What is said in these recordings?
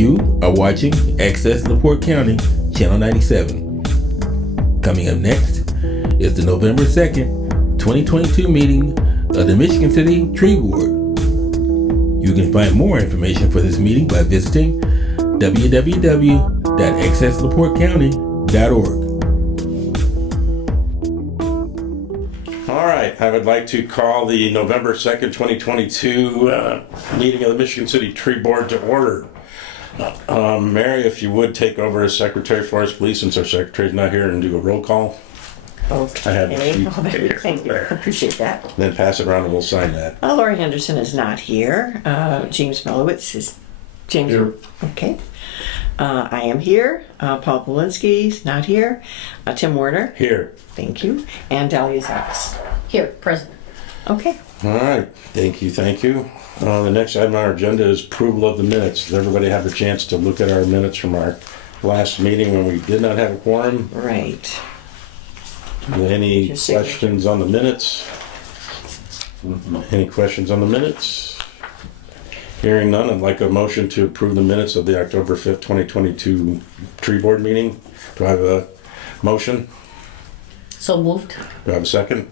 You are watching Access LaPorte County, Channel 97. Coming up next is the November 2nd, 2022 meeting of the Michigan City Tree Board. You can find more information for this meeting by visiting www.accesslaportecounty.org. All right, I would like to call the November 2nd, 2022 meeting of the Michigan City Tree Board to order. Mary, if you would take over as secretary for us, please, since our secretary's not here, and do a roll call. Okay. I have a sheet here. Thank you. Appreciate that. Then pass it around and we'll sign that. Lori Henderson is not here. James Melowitz is James. Here. Okay. I am here. Paul Polinsky is not here. Tim Werner. Here. Thank you. And Dahlia Zavis. Here, present. Okay. All right, thank you, thank you. The next item on our agenda is approval of the minutes. Does everybody have a chance to look at our minutes from our last meeting when we did not have a quorum? Right. Any Just say- questions on the minutes? Any questions on the minutes? Hearing none, I'd like a motion to approve the minutes of the October 5th, 2022 tree board meeting. Do I have a motion? So moved. Do I have a second?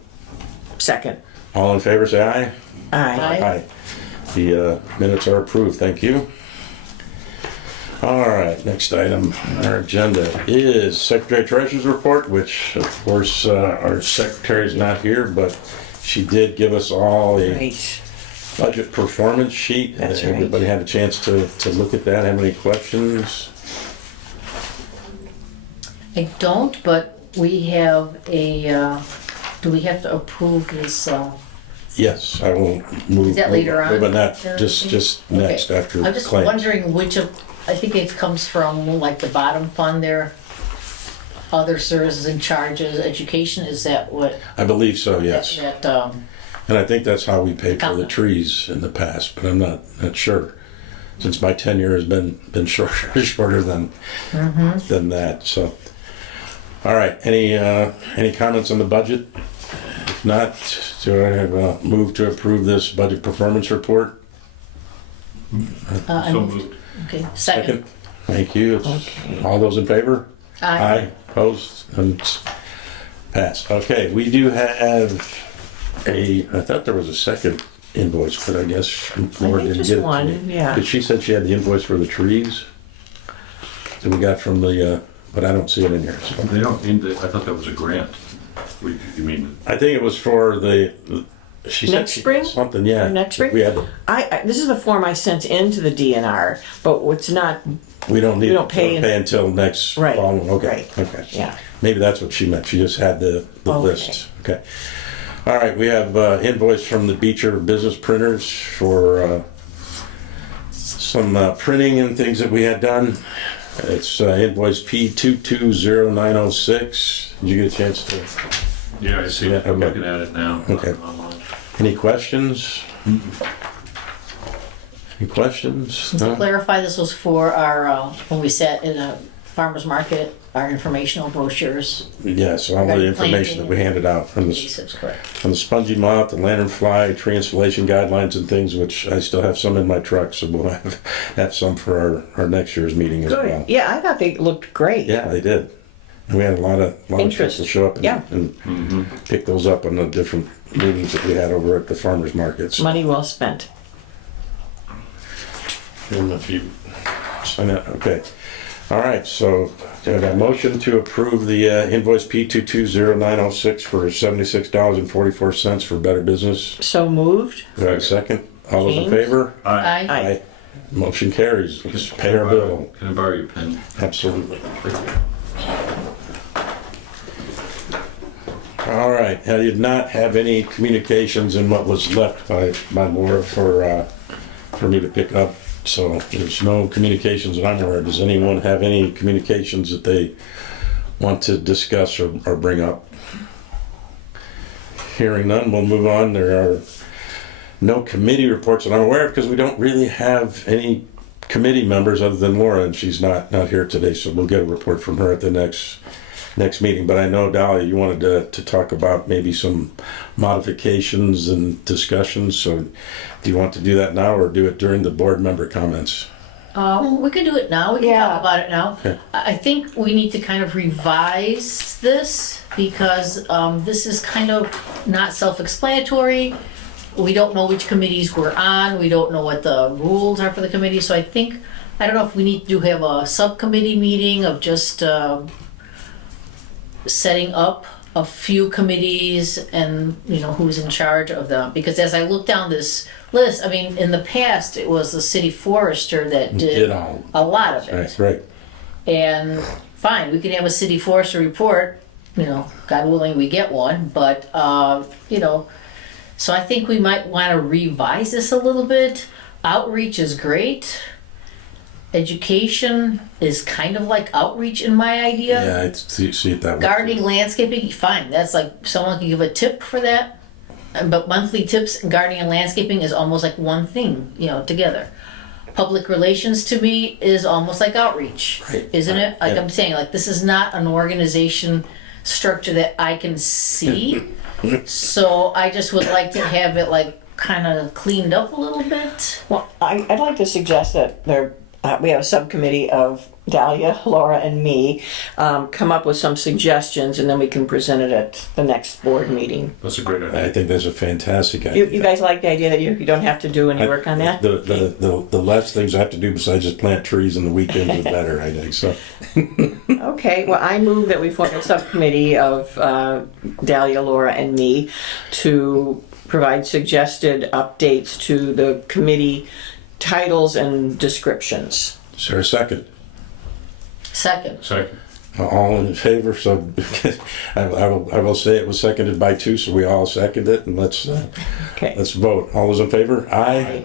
Second. All in favor, say aye. Aye. Aye. The minutes are approved, thank you. All right, next item on our agenda is Secretary Treasurer's report, which of course our secretary is not here, but she did give us all a Right. budget performance sheet. That's right. Everybody had a chance to look at that. Have any questions? I don't, but we have a, do we have to approve this? Yes, I will move. Is that later on? Move on that, just next Okay. after I'm just claims. wondering which of, I think it comes from like the bottom fund there. Other services and charges, education, is that what? I believe so, yes. That, And I think that's how we paid for the Okay. trees in the past, but I'm not sure. Since my tenure has been shorter than that, so. All right, any comments on the budget? If not, do I have a move to approve this budget performance report? I moved. Okay, second. Thank you. Okay. All those in favor? Aye. Opposed? And it's passed. Okay, we do have I thought there was a second invoice, but I guess Laura didn't just get it to one, me. yeah. Because she said she had the invoice for the trees that we got from the, but I don't see it in here. So. They don't need the, I thought that was a grant. You mean, I think it was for she said Next she had spring? something, yeah. Or next spring? We had, I this is the form I sent into the DNR, but it's not. we don't need We don't pay to pay until next Right, fall. Okay, right. okay. Yeah. Maybe that's what she meant. She just had the Okay. list. Okay. All right, we have invoice from the Beecher Business Printers for some printing and things that we had done. It's invoice P220906. Did you get a chance to? yeah, I see it. I'm Okay. looking at it now. Okay. Online. Any questions? Any questions? No? Clarify, this was for our, when we sat in a farmer's market, our informational brochures. Yes, all the Regarding information that we handed out from the That's correct. on the spongy moth, the lanternfly, tree installation guidelines and things, which I still have some in my truck, so we'll have some for our next year's meeting as well. Good. Yeah, I thought they looked great. Yeah, they did. And we had a lot of Interest. people show up and, Yeah. and pick those up on the different meetings that we had over at the farmers markets. Money well spent. And if you sign that, okay. All right, so do I have a motion to approve the invoice P220906 for $76.44 for Better Business. So moved. Do I have a second? All those in James? favor? Aye. Aye. Motion carries. Just pay our bill. Can I borrow your pen? Absolutely. All right, I did not have any communications in what was left by Laura for me to pick up. So there's no communications that I'm aware of. Does anyone have any communications that they want to discuss or bring up? Hearing none, we'll move on. There are no committee reports that I'm aware of because we don't really have any committee members other than Laura, and she's not here today, so we'll get a report from her at the next meeting. But I know, Dahlia, you wanted to talk about maybe some modifications and discussions, so do you want to do that now or do it during the board member comments? We can do it now. We can Yeah. talk about it now. Okay. I think we need to kind of revise this because this is kind of not self-explanatory. We don't know which committees we're on. We don't know what the rules are for the committee. So I think, I don't know if we need to have a subcommittee meeting of just setting up a few committees and, you know, who's in charge of them. Because as I look down this list, I mean, in the past, it was the city forester that Did did all. a lot of it. Right, right. And fine, we can have a city forester report, you know, God willing we get one, but, you know, so I think we might want to revise this a little bit. Outreach is great. Education is kind of like outreach in my idea. Yeah, I see it that way. Gardening, landscaping, fine, that's like, someone can give a tip for that. But monthly tips, gardening and landscaping is almost like one thing, you know, together. Public relations to me is almost like outreach, Right. isn't it? Like Yeah. I'm saying, like this is not an organization structure that I can see. So I just would like to have it like kind of cleaned up a little bit. Well, I'd like to suggest that we have a subcommittee of Dahlia, Laura, and me come up with some suggestions, and then we can present it at the next board meeting. That's a great idea. I think that's a fantastic You idea. guys like the idea that you don't have to do any work on that? The less things I have to do besides just plant trees on the weekends, the better, I think, so. Okay, well, I move that we form a subcommittee of Dahlia, Laura, and me to provide suggested updates to the committee titles and descriptions. Is there a second? Second, Second. All in favor, so I will say it was seconded by two, so we all second it, and let's Okay. vote. All those in favor? Aye.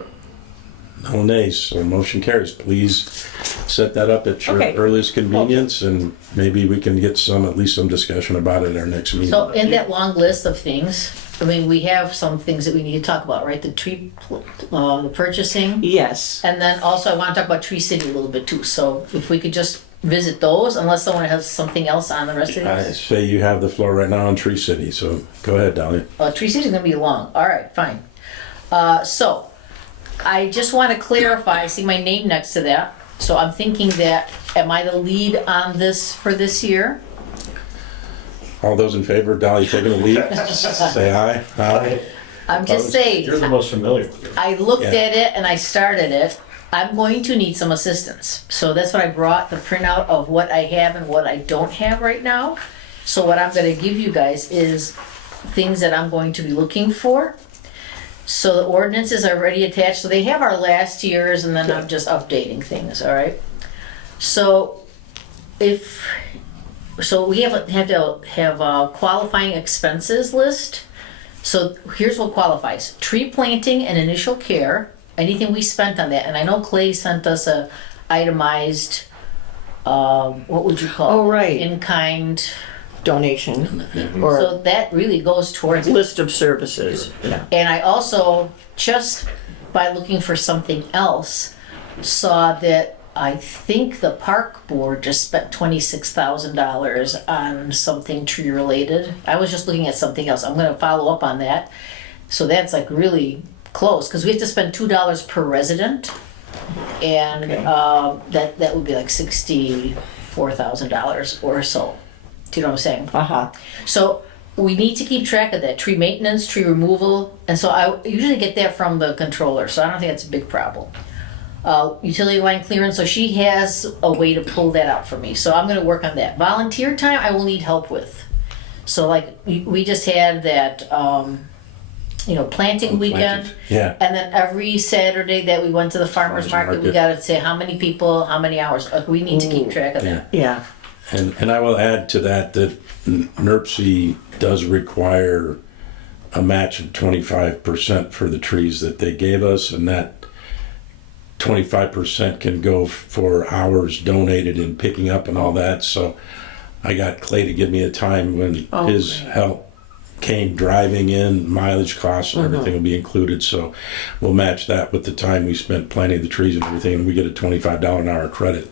No nays, so motion carries. Please set that up at your Okay. earliest convenience, and maybe we can get at least some discussion about it at our next meeting. so in that long list of things, I mean, we have some things that we need to talk about, right? The the purchasing. Yes. And then also I want to talk about Tree City a little bit too. So if we could just visit those, unless someone has something else on the rest of I these. say you have the floor right now on Tree City, so go ahead, Dahlia. Tree City's gonna be long. All right, fine. So I just want to clarify. I see my name next to that. So I'm thinking that am I the lead on this for this year? All those in favor, Dahlia taking the lead, say aye. Aye. I'm just saying. You're the most familiar with it. I looked Yeah. at it and I started it. I'm going to need some assistance. So that's what I brought, the printout of what I have and what I don't have right now. So what I'm gonna give you guys is things that I'm going to be looking for. So the ordinances are already attached, so they have our last year's and then I'm just updating things, all right? So we have to have a qualifying expenses list. So here's what qualifies: tree planting and initial care, anything we spent on that. And I know Clay sent us a itemized, what would you call it? Oh, right. In kind. Donation or So that really goes towards it. list of services. Yeah. And I also, just by looking for something else, saw that I think the park board just spent $26,000 on something tree related. I was just looking at something else. I'm gonna follow up on that. So that's like really close, because we have to spend $2 per resident. And that would be like $64,000 or so. Do you know what I'm saying? Uh-huh. So we need to keep track of that, tree maintenance, tree removal, and so I usually get that from the controller, so I don't think that's a big problem. Utility line clearance, so she has a way to pull that out for me, so I'm gonna work on that. Volunteer time, I will need help with. So like, we just had that, planting weekend. Yeah, And then every Saturday that we went to the farmer's market, we market. gotta say how many people, how many hours, we need to keep track of that. yeah. Yeah. And I will add to that NERC does require a match of 25% for the trees that they gave us, and that 25% can go for hours donated in picking up and all that. So I got Clay to give me a time when his help came driving in, mileage costs and everything will be included. So we'll match that with the time we spent planting the trees and everything, and we get a $25 an hour credit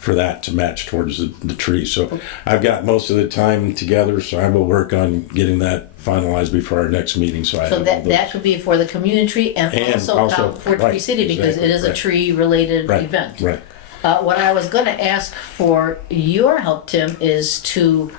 for that to match towards the tree. So I've got most of the time together, so I will work on getting that finalized before our next meeting, so I So have all that those. could be for the community tree and And also also- for Tree right, City, because it exactly, is a right. tree-related Right, event. right. What I was gonna ask for your help, Tim, is to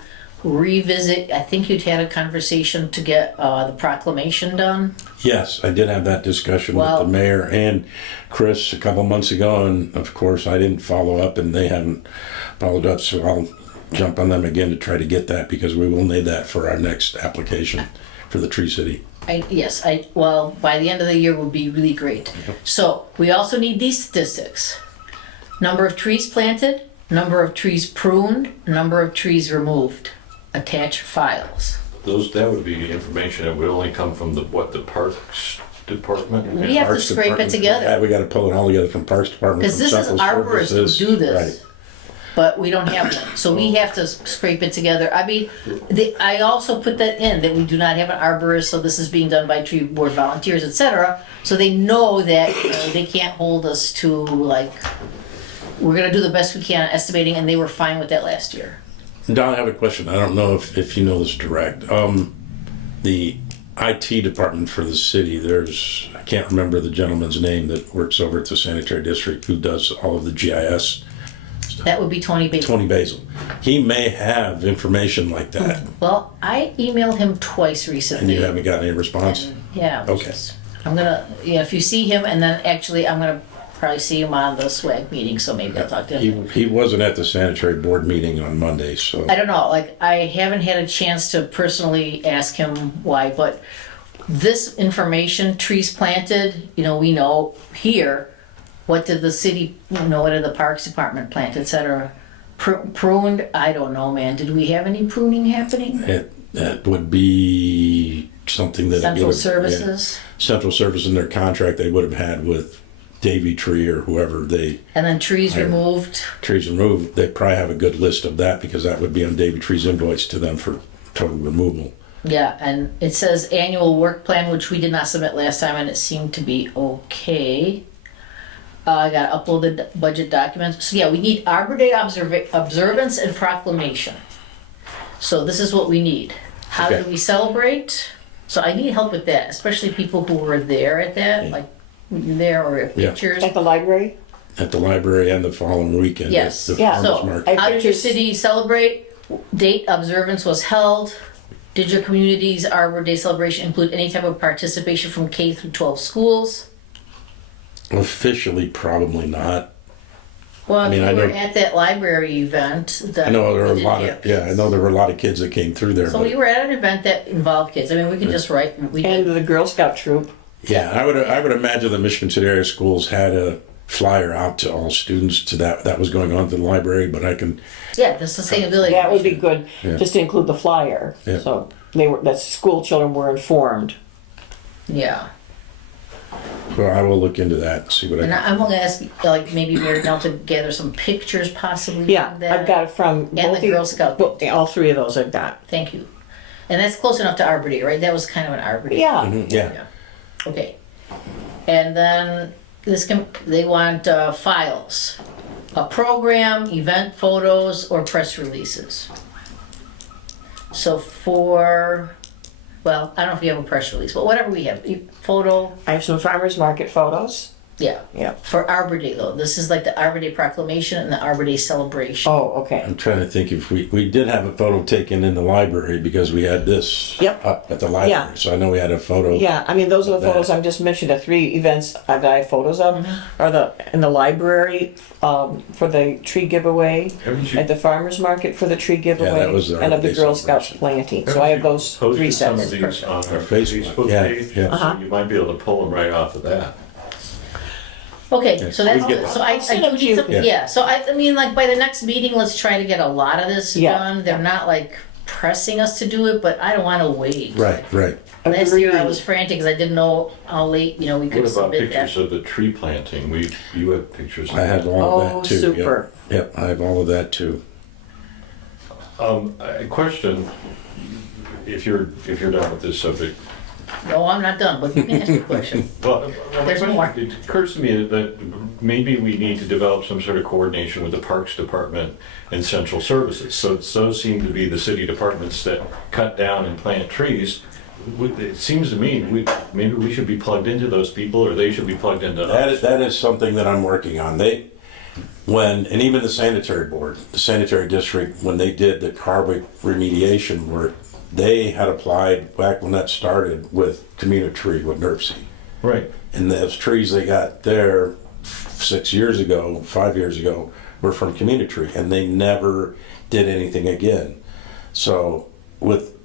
revisit, I think you'd had a conversation to get the proclamation done. Yes, I did have that discussion with Well- the mayor and Chris a couple months ago, and of course I didn't follow up, and they haven't followed up, so I'll jump on them again to try to get that, because we will need that for our next application for the Tree City. Well, by the end of the year would be really great. So, we also need these statistics. Number of trees planted, number of trees pruned, number of trees removed. Attach files. That would be information that would only come from the Parks Department? We have to Parks scrape it Department- together. Yeah, we gotta pull it all together from Parks Department. Because from this is Central arborists who Services. do this. Right. But we don't have them, so we have to scrape it together. I mean, I also put that in, that we do not have an arborist, so this is being done by tree board volunteers, etc. So they know that they can't hold us to, like, we're gonna do the best we can estimating, and they were fine with that last year. Don, I have a question. I don't know if you know this direct. The IT department for the city, I can't remember the gentleman's name that works over at the sanitary district who does all of the GIS. That would be Tony Baker. Tony Basil. He may have information like that, Well, I emailed him twice and recently. you haven't got any response? Yeah. Okay. I'm gonna, if you see him, and then actually I'm gonna probably see him on the SWAG meeting, so maybe I'll talk to him. He wasn't at the sanitary board meeting on Monday, so. I don't know, like, I haven't had a chance to personally ask him why, but this information, trees planted, we know here, what did the city, what did the Parks Department plant, et cetera. Pruned, I don't know, man, did we have any pruning happening? That would be something that. Central would have- yeah. Services, Central Service in their contract they would have had with Davy Tree or whoever and then trees Higher. removed, trees removed. They probably have a good list of that, because that would be on Davy Tree's invoice to them for total removal. yeah, and it says annual work plan, which we did not submit last time, and it seemed to be okay. I got uploaded budget documents. So yeah, we need Arbor Day observance and proclamation. So this is what we need. How Okay. do we celebrate? So I need help with that, especially people who were there at that, like there or have Yeah. pictures. At the library? At the library and the following weekend. Yes. At the Yeah. farmer's So market. how did your city celebrate? Date observance was held. Did your community's Arbor Day celebration include any type of participation from K through 12 schools? Officially, probably not. Well, I mean, if I you were know- at that library event, that I know there were a we lot didn't of, have- yeah, I know there were a lot of kids that came through there, So but we were at an event that involved kids. I mean, we can just write. We And did. the Girl Scout troop. yeah, I would imagine the Michigan City area schools had a flyer out to all students to that was going on to the library, but I can, Yeah, the sustainability. That would be good, Yeah. just to include the flyer. Yeah. So that school children were informed. Yeah, well, I will look into that and see what I and can. I'm going to ask, like, maybe Mary Nell to gather some pictures, possibly. Yeah, from that. I've got it from the both Girl Scout. all three of those I've got. Thank you. And that's close enough to Arbor Day, right? That was kind of an Arbor Day. Yeah. Yeah, Okay. And then they want files, a program, event photos, or press releases. So well, I don't know if you have a press release, but whatever we have, photo, I have some farmers market photos. yeah. Yeah. For Arbor Day though, this is like the Arbor Day proclamation and the Arbor Day celebration. Oh, okay. I'm trying to think if we did have a photo taken in the library because we had this Yep. up at the library. Yeah. So I know we had a photo. Yeah, I mean, those are the That. photos I've just mentioned, the three events that I have photos of, are in the library, for the tree giveaway, Haven't you at the farmer's market for the tree giveaway, that was the and of the Arbor Day Girl Scouts celebration. planting, so I have those three posted some sets. of these on our Facebook, Facebook yeah, page? yeah. So you might be able to pull them right off of that. Okay, so that's, we get- so I send do them to need you. some, Yeah. yeah, so I mean, like, by the next meeting, let's try to get a lot of this Yeah. done. They're not like pressing us to do it, but I don't wanna wait. Right, right. Last year I Agreed. was frantic because I didn't know how late, we What could about submit pictures that. of the tree planting? You have pictures of I have that. all of Oh, that too. Yep. super. Yep, I have all of that too. A question, if you're done with this subject. No, I'm not done, but you can ask me a question. Well, my There's question- more. It occurs to me that maybe we need to develop some sort of coordination with the Parks Department and Central Services. So those seem to be the city departments that cut down and plant trees. It seems to me, maybe we should be plugged into those people, or they should be plugged into us. That is something that I'm working on. And even the sanitary board, the sanitary district, when they did the Carwick remediation work, they had applied back when that started with Community Tree with NERC. Right. And those trees they got there 5 years ago, were from Community Tree, and they never did anything again. So with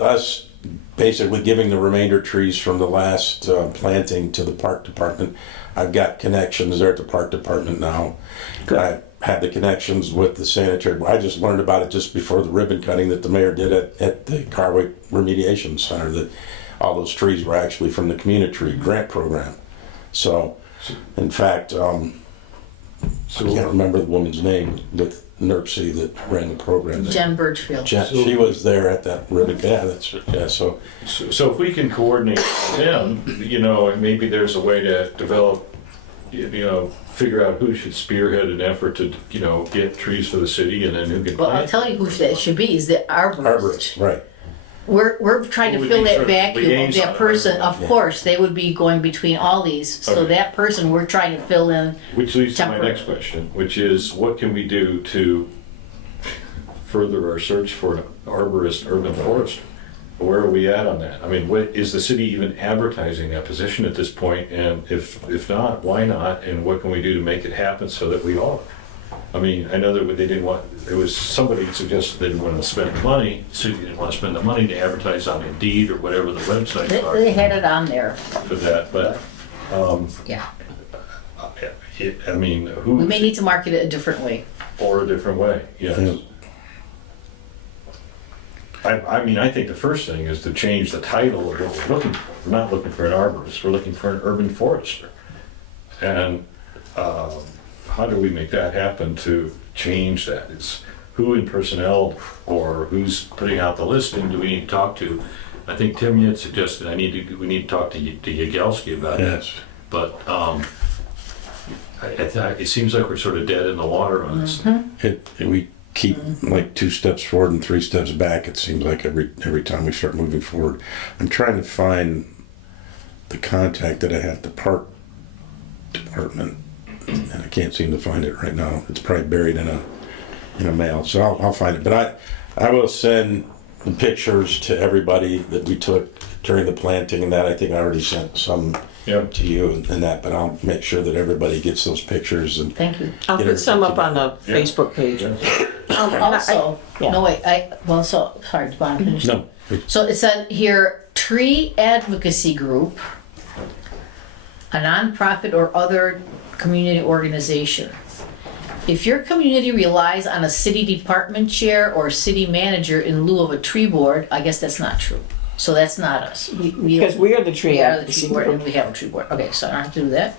us basically giving the remainder trees from the last planting to the park department, I've got connections there at the park department now. I have the connections with the sanitary. I just learned about it just before the ribbon cutting that the mayor did at the Carwick Remediation Center, that all those trees were actually from the Community Tree grant program. So, in fact, I can't remember the woman's name with NERC that ran the program. Jen Birchfield. She was there at that ribbon. So So if we can coordinate with them, maybe there's a way to develop, figure out who should spearhead an effort to, get trees for the city, and then who can Well, I'll plant. tell you who that should be, is the arborist. arborists, right? We're trying to Well, fill we that need vacuum of liaison, that person. right? Of course, they would be going between all these. So Okay. that person, we're trying to fill in. Which leads to my Temporary. next question, which is what can we do to further our search for an arborist urban forester? Where are we at on that? I mean, is the city even advertising that position at this point? And if not, why not? And what can we do to make it happen so that we all? I mean, I know that they didn't want, there was somebody suggested they didn't want to spend the money, the city didn't want to spend the money to advertise on Indeed or whatever the websites They are had it on there. for that, but, Yeah. I mean, We who, may need to market it a different way. or a different way, yes. Yeah. I mean, I think the first thing is to change the title of what we're looking for. We're not looking for an arborist, we're looking for an urban forester. And how do we make that happen to change that? Is who in personnel or who's putting out the listing do we need to talk to? I think Tim had suggested we need to talk to Yagelski about it. Yes. But it seems like we're sort of dead in the water on this. We keep like 2 steps forward and 3 steps back. It seems like every time we start moving forward. I'm trying to find the contact that I have at the park department, and I can't seem to find it right now. It's probably buried in a mail, so I'll find it. But I will send the pictures to everybody that we took during the planting, and that I think I already sent some Yep. to you and that. But I'll make sure that everybody gets those pictures and. Thank you. I'll Get put her some up on the Yeah. Facebook page. Also, yeah. no wait, sorry, do you want to finish? No. So it said here, tree advocacy group, a nonprofit or other community organization. If your community relies on a city department chair or city manager in lieu of a tree board, I guess that's not true. So that's not us. Because we are the tree We are the advocacy tree board group. and we have a tree board. Okay, so I don't have to do that.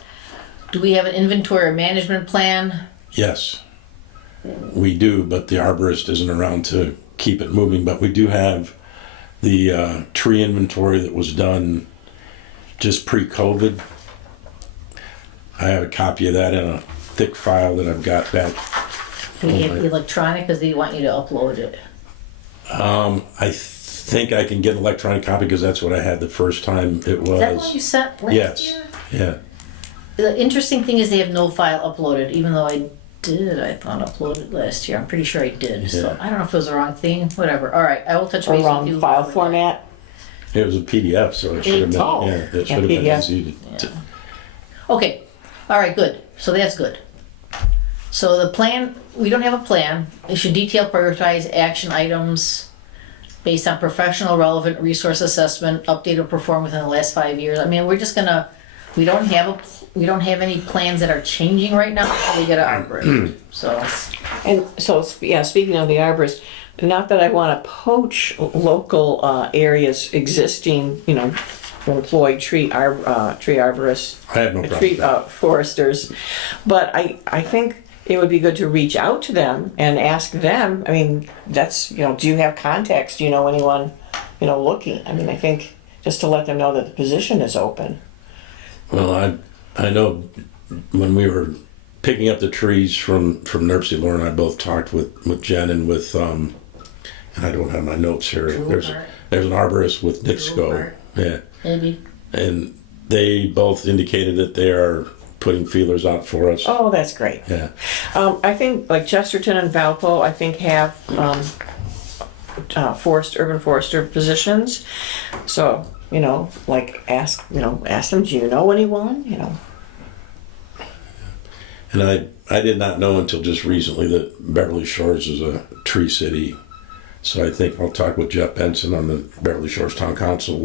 Do we have an inventory or management plan? Yes, we do, but the arborist isn't around to keep it moving. But we do have the tree inventory that was done just pre-COVID. I have a copy of that in a thick file that I've got back. Do we have electronic because they want you to upload it? I think I can get an electronic copy because that's what I had the first time it Is that what was. you sent last Yes, year? yeah. The interesting thing is they have no file uploaded, even though I thought uploaded last year. I'm pretty sure I did. So Yeah. I don't know if it was the wrong thing. Whatever. All right, I will touch Or base with wrong you. file format. It was a PDF, so it should have been, Oh. yeah, it should Yeah, have been PDF. easy to. Okay. All right. Good. So that's good. So the plan. We don't have a plan. It should detail, prioritize action items based on professional, relevant resource assessment, update or perform within the last 5 years. I mean, we're just gonna. We don't have any plans that are changing right now until we get an arborist. So. And so, yeah, speaking of the arborist, not that I want to poach local areas existing, employed tree arborists, I have no problem. tree with that. foresters, but I think it would be good to reach out to them and ask them. I mean, that's do you have contacts? Do you know anyone looking? I mean, I think just to let them know that the position is open. Well, I know when we were picking up the trees from NERC, Laura and I both talked with Jen and with, and I don't have my notes here. There's an arborist with NIXCO. Yeah. Maybe. And they both indicated that they are putting feelers out for us. Oh, that's great. Yeah. I think like Chesterton and Valpo, I think have urban forester positions. So, like ask them, do you know anyone? And I did not know until just recently that Beverly Shores is a tree city. So I think I'll talk with Jeff Benson on the Beverly Shores Town Council.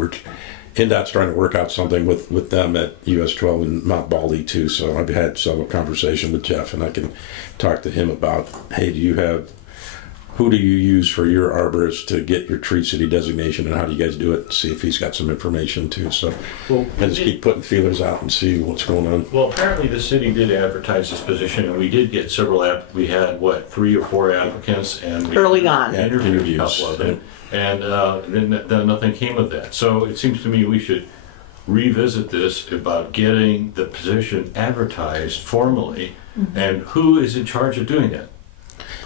NDOT's trying to work out something with them at US 12 in Mount Baldy too. So I've had several conversations with Jeff, and I can talk to him about, hey, who do you use for your arborist to get your tree city designation, and how do you guys do it? See if he's got some information too. So I just keep putting feelers out and see what's going on. Well, apparently the city did advertise this position, and we did get several we had, 3 or 4 applicants, and we Early on. interviewed a couple of them, and then nothing came of that. So it seems to me we should revisit this about getting the position advertised formally, and who is in charge of doing that?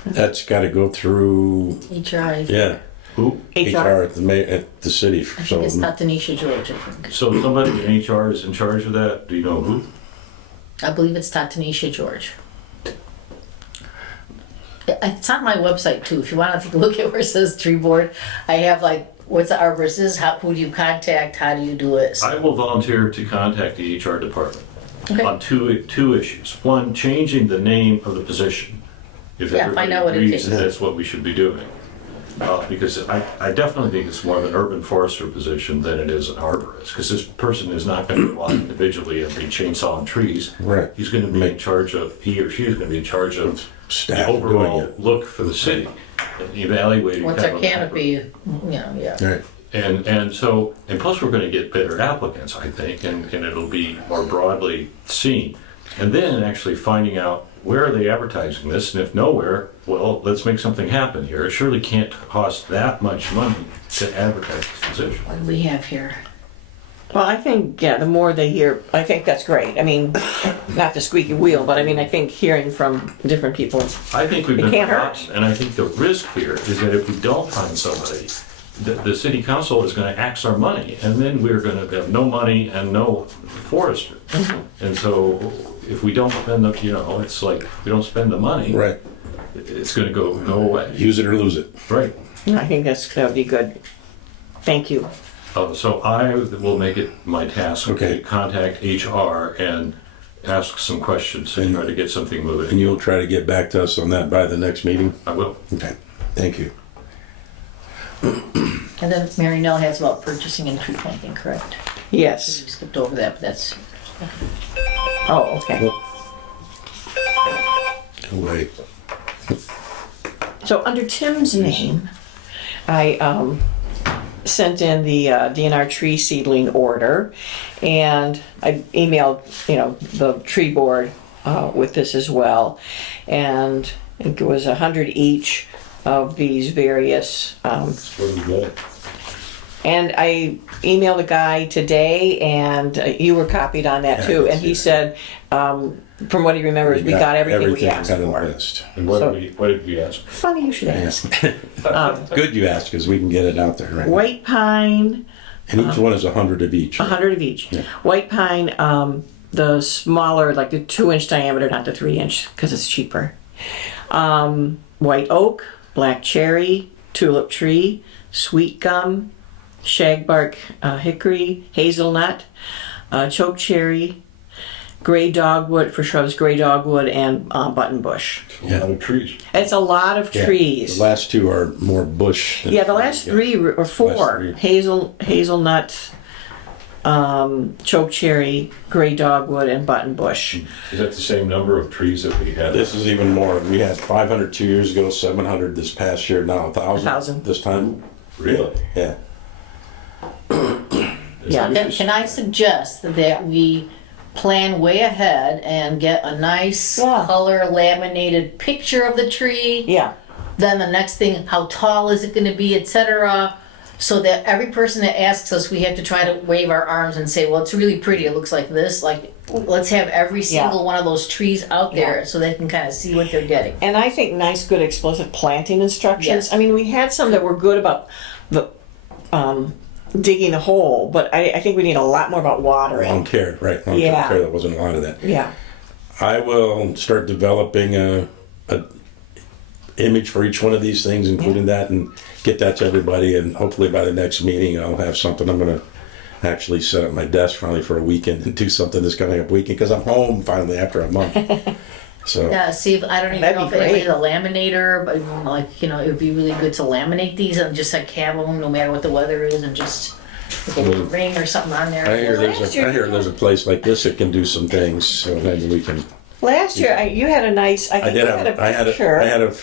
That's got to go through, HRI. yeah, Who? HR at the city. I think So it's not Tanisha George, I think. So somebody in HR is in charge of that? Do you know who? I believe it's Tanisha George. It's on my website too. If you want to take a look at where it says tree board, I have what's the arborist is, who do you contact, how do you do it? I will volunteer to contact the HR department Okay. on two issues. One, changing the name of the position. If Yeah, find out what it everybody is. agrees that that's what we should be doing. Because I definitely think it's more of an urban forester position than it is an arborist. Because this person is not going to go out individually and be chainsawing trees. Right. He's going to be in charge of, he or she is going to be in charge of the staff doing overall it. look for the city. And evaluating. What's kind our of- canopy, yeah. Right. And plus we're going to get better applicants, I think, and it'll be more broadly seen. And then actually finding out where are they advertising this, and if nowhere, well, let's make something happen here. It surely can't cost that much money to advertise this position. What do we have here? Well, I think, the more they hear, I think that's great. I mean, not the squeaky wheel, but I mean, I think hearing from different people. I think we've It been can't caught, hurt. and I think the risk here is that if we don't find somebody, the city council is going to axe our money, and then we're going to have no money and no forester. And so if we don't spend the, it's like we don't spend the money, Right. it's going to go away. Use it or lose it. Right. I think that would be good. Thank you. So I will make it my task Okay. to contact HR and ask some questions and try to get something And moving. you'll try to get back to us on that by the next meeting? I will. Okay. Thank you. And then Mary Nell has about purchasing and tree planting, correct? We Yes. skipped over that, but that's, Oh, okay. Wait. So under Tim's name, I sent in the DNR tree seedling order, and I emailed, the tree board with this as well. And it was 100 each of these various, Where do we get it? and I emailed the guy today, and you were copied on that Yeah, too. I And he see said, from what he remembers, we got everything we asked got on for. the list. And what So- did we ask? Funny you should ask. Good you asked, because we can get it out there, right? White pine, And each one is 100 of each. 100 of each. White pine, the smaller, like the 2-inch diameter, not the 3-inch, because it's cheaper. White oak, black cherry, tulip tree, sweet gum, shagbark hickory, hazelnut, choke cherry, gray dogwood for shrubs, gray dogwood, and buttonbush. A lot of trees. It's a lot of Yeah. trees. The last two are more bush. than- Yeah, the last three or four, three. hazelnut, choke cherry, gray dogwood, and buttonbush. Is that the same number of trees that we had? This is even more. We had 500 2 years ago, 700 this past year, now 1,000. 1,000. This time. Really? Yeah. Yeah. can I suggest that we plan way ahead and get a nice Yeah. color laminated picture of the tree? Yeah, Then the next thing, how tall is it gonna be, etc. so that every person that asks us, we have to try to wave our arms and say, well, it's really pretty, it looks like this, like, let's have every single one of those trees out there so they can kind of see what they're getting. And I think nice, good, explicit planting instructions. Yes. I mean, we had some that were good about the digging a hole, but I think we need a lot more about watering. Lawn care, right? Lawn Yeah. care. That wasn't a lot of that. Yeah. I will start developing a image for each one of these things, including that, and get that to everybody. And hopefully by the next meeting, I'll have something. I'm going to actually set up my desk finally for a weekend and do something this coming up weekend because I'm home finally after a month. So Yeah, see, if I don't even That'd know if be great. anybody's a laminator, but like, it would be really good to laminate these and just like have them no matter what the weather is and just if it would rain or something on there. I hear last year- there's a place like this that can do some things. So maybe we can. Last year, you had a nice, I I think did you have. had a I had picture.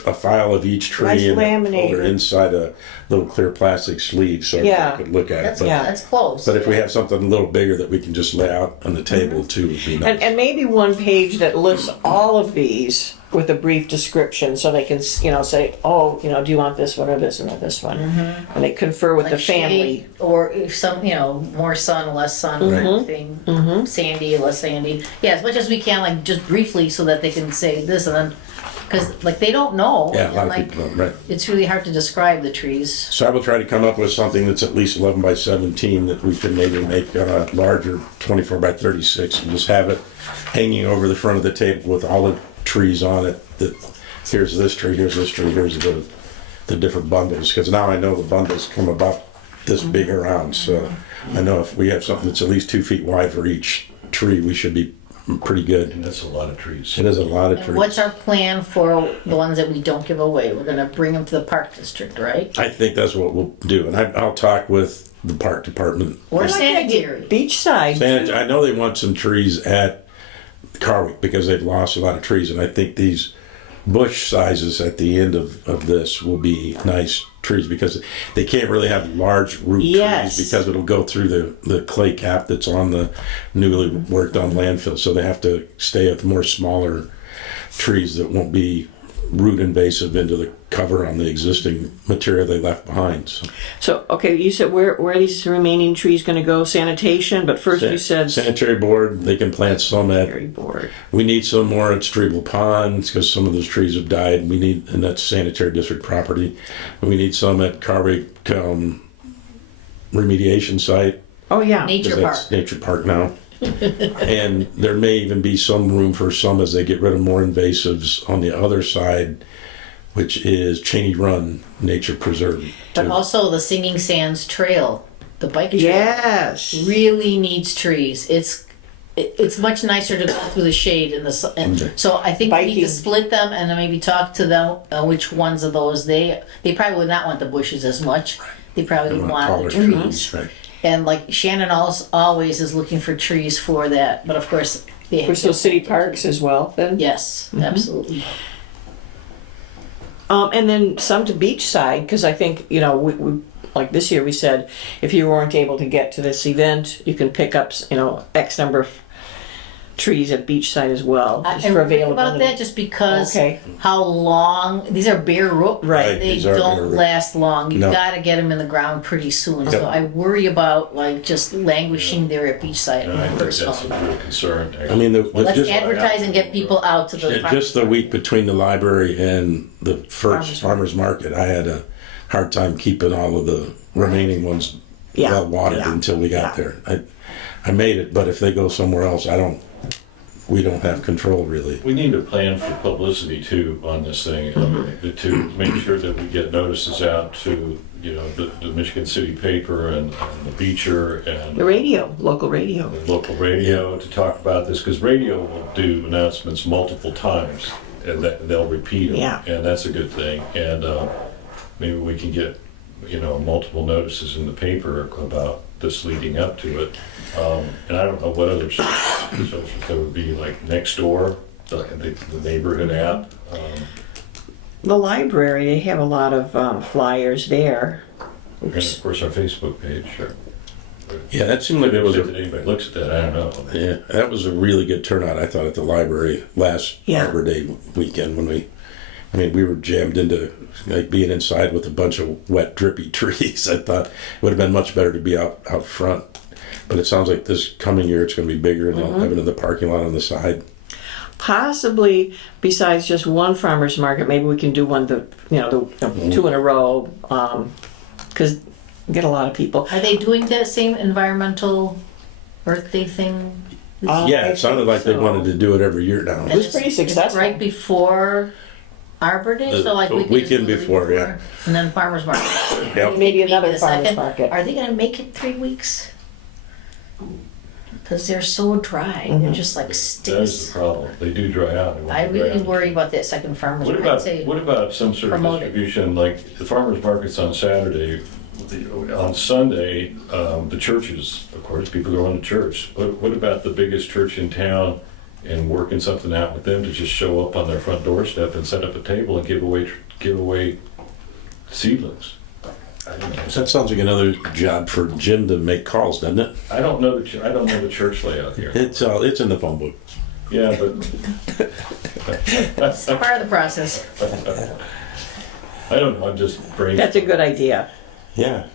a file of each tree Nice and a laminated. folder inside a little clear plastic sleeve so Yeah. everybody could look at That's, it. But, Yeah. that's close. but if we have something a little bigger that we can just lay out on the table too, would be nice. And maybe one page that lists all of these with a brief description so they can, say, oh, do you want this one or this one or this one? And they confer with like the family. shade, or if some, more sun, less sun, Right. kind of thing. Sandy, less sandy. Yeah, as much as we can, like just briefly, so that they can say this and then, because like they don't know. Yeah, a and, lot of like, people don't, right. it's really hard to describe the trees. So I will try to come up with something that's at least 11 by 17 that we can maybe make larger, 24 by 36, and just have it hanging over the front of the table with all the trees on it. That here's this tree, here's this tree, here's the different bundles. Because now I know the bundles come about this big around. So I know if we have something that's at least 2 feet wide for each tree, we should be pretty good. And that's a lot of trees. It is a lot of And trees. what's our plan for the ones that we don't give away? We're gonna bring them to the park district, right? I think that's what we'll do, and I'll talk with the park department. Or I'd like that sanitary. Beachside. I know they want some trees at Car Week because they've lost a lot of trees, and I think these bush sizes at the end of this will be nice trees because they can't really have large root Yes. trees because it'll go through the clay cap that's on the newly worked on landfill. So they have to stay with more smaller trees that won't be root invasive into the cover on the existing material they left behind. So, okay, you said where are these remaining trees going to go? Sanitation, but first you said Sanitary board, they can plant some at. sanitary board. We need some more at Strebel Ponds because some of those trees have died. And that's sanitary district property. We need some at Carwick remediation site. Oh yeah. Nature 'Cause park. that's nature park now. And there may even be some room for some as they get rid of more invasives on the other side, which is Cheney Run Nature Preserve. But too. also the Singing Sands Trail, the bike trail, Yes. really needs trees. It's much nicer to go through the shade in the sun. And so I think we need to Biking. split them and then maybe talk to them which ones of those they probably would not want the bushes as much. They probably would want the Taller trees. right. And like Shannon always is looking for trees for that. But of course, they For so city parks as well then? Yes, absolutely. And then some to beachside, because I think, we like this year we said, if you weren't able to get to this event, you can pick up, X number of trees at beachside as well. Just I'm for worried about availability. that just because Okay. how long these are bare root. Right. They These are bare don't root. last long. You No. gotta get them in the ground pretty soon. Yep. So I worry about like just languishing there at beachside. And I think that's a personally. real concern. I mean, Let's just, advertise and get people out to the park. just the week between the library and the first farmer's market, I had a hard time keeping all of the remaining ones Yeah, well watered yeah, until we got yeah. there. I made it, but if they go somewhere else, we don't have control really. We need to plan for publicity too on this thing, to make sure that we get notices out to, the Michigan City paper and the Beecher and The radio, local radio. the local radio to talk about this, because radio will do announcements multiple times and they'll repeat them. Yeah. And that's a good thing. And maybe we can get, multiple notices in the paper about this leading up to it. And I don't know what other socials there would be, like Nextdoor, the neighborhood app. The library, they have a lot of flyers there. And of course our Facebook page, sure. Yeah, that seemed like it was If anybody looks at that, I don't know. that was a really good turnout. I thought at the library last Yeah. Arbor Day weekend when we I mean, we were jammed into like being inside with a bunch of wet, drippy trees. I thought it would have been much better to be out front. But it sounds like this coming year it's going to be bigger, and they'll have it in the parking lot on the side. Possibly, besides just one farmer's market, maybe we can do one, the 2 in a row, because get a lot of people. Are they doing that same environmental birthday thing? Yeah, it sounded like they wanted to do it every year now. It was pretty Is it successful. right before Arbor Day? So like we could just weekend do it before, yeah. And then farmer's market. Yep. Maybe another the farmer's second. market. Are they gonna make it 3 weeks? Because they're so dry, they're just like That is stinks. the problem. They do dry out. I really worry about that second farmer's What market. I'd about, say what about some sort of promote it. distribution, like the farmer's market's on Saturday, on Sunday, the churches, of course, people go to church. What about the biggest church in town and working something out with them to just show up on their front doorstep and set up a table and give away seedlings? I don't know. So that sounds like another job for Jim to make calls, doesn't it? I don't know the church layout here. It's in the phone book. Yeah, but it's part of the process. I don't know, I'm just brainstorming. That's a good idea. Yeah.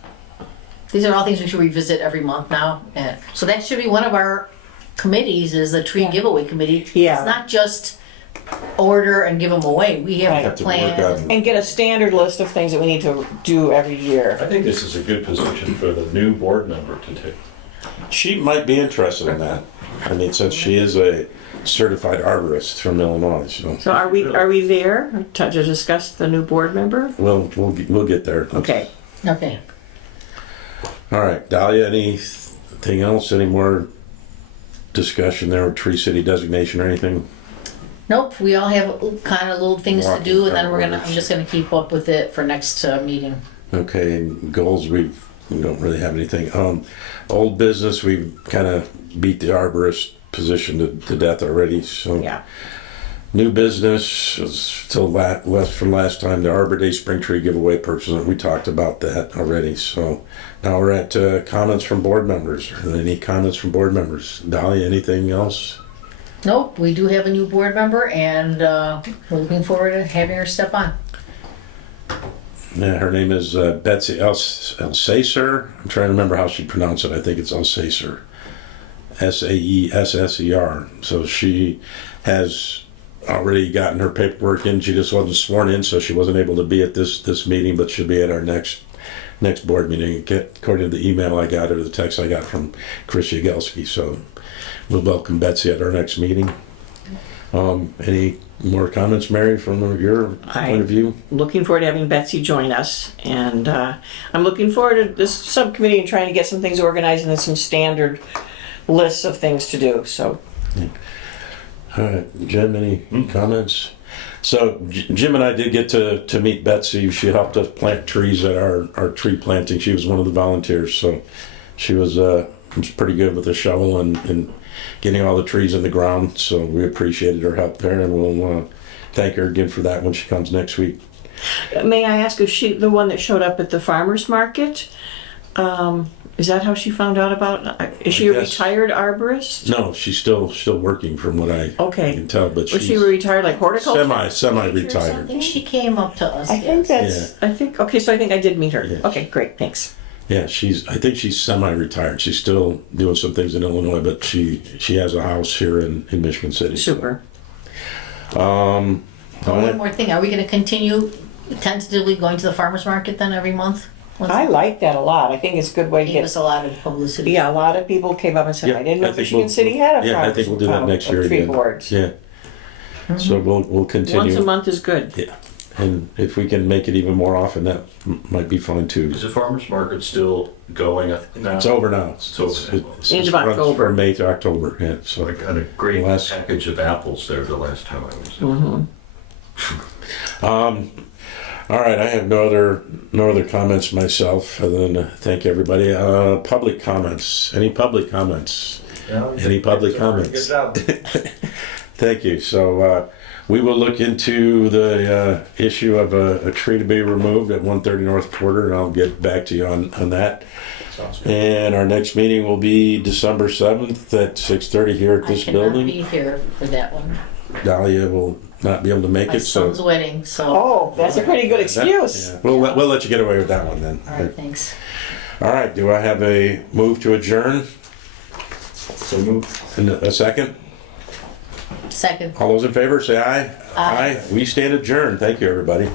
These are all things we should revisit every month now. And so that should be one of our committees, is the tree giveaway committee. Yeah. It's not just order and give them away. We have Right. a Have to work plan. on. And get a standard list of things that we need to do every year. I think this is a good position for the new board member to take. She might be interested in that. I mean, since she is a certified arborist from Illinois, so So are we there to discuss the new board member? we'll get there. Okay. Okay. All right, Dahlia. Anything else? Any more discussion there with Tree City designation or anything? Nope, we all have kind of little things to Walking do, and then front I'm orders. just gonna keep up with it for next meeting. Okay, and goals, we don't really have anything. Old business, we've kind of beat the arborist position to death already, so. Yeah. New business, is still left from last time, the Arbor Day Spring Tree Giveaway purchase, we talked about that already, so. Now we're at comments from board members. Are there any comments from board members? Dahlia, anything else? Nope, we do have a new board member, and we're looking forward to having her step on. Yeah, her name is Betsy Alsacer. I'm trying to remember how she pronounced it. I think it's Alsacer. Saesser. So she has already gotten her paperwork in. She just wasn't sworn in, so she wasn't able to be at this meeting, but she'll be at our next board meeting, according to the email I got or the text I got from Chris Yagelski. So we'll welcome Betsy at our next meeting. Any more comments, Mary, from your point of view? Looking forward to having Betsy join us, and I'm looking forward to this subcommittee and trying to get some things organized and some standard lists of things to do. So All right, Jim, any comments? So Jim and I did get to meet Betsy. She helped us plant trees at our tree planting. She was one of the volunteers, so she was pretty good with the shovel and getting all the trees in the ground. So we appreciated her help there, and we'll thank her again for that when she comes next week. may I ask, is she the one that showed up at the farmer's market? Is that how she found out about? Is she a guess. retired arborist? No, she's still working from what I Okay. can tell, but Was she's she retired, like horticulture? semi I retired. think she came up to us. I think yes. that's. Okay. So I think I did meet her. Yeah. Okay, great. Thanks. Yeah, I think she's semi-retired. She's still doing some things in Illinois, but she has a house here in Michigan City. so. Super. One more thing, are we gonna continue tentatively going to the farmer's market then every month? I like that a lot. I think it's a good way to Gave get. us a lot of publicity. Yeah, a lot of people came up and said, Yeah, "I didn't know I think Michigan we'll- City had a Yeah, I farmer's think we'll do that next year tree again. boards." Yeah. So we'll continue. Once a month is good. Yeah, and if we can make it even more often, that might be fine too. Is the farmer's market still going now? It's over now. So End of runs October. From May to October. Yeah. So I got a great Last- package of apples there the last time I was there. all right, I have no other comments myself other than thank everybody. Public comments. Any public comments? Any public comments? Good job. Thank you. So We will look into the issue of a tree to be removed at 130 North Porter, and I'll get back to you on that. Sounds good. And our next meeting will be December 7th at 6:30 here at I this cannot building. be here for that one. Dahlia will not be able to make My it, so son's wedding, so. Oh, that's a pretty good excuse. yeah, we'll let you get away with that one then. All right, thanks. All right, do I have a move to adjourn? So move. And a second? Second. All those in favor, say aye. Aye. We stand adjourned. Thank you, everybody.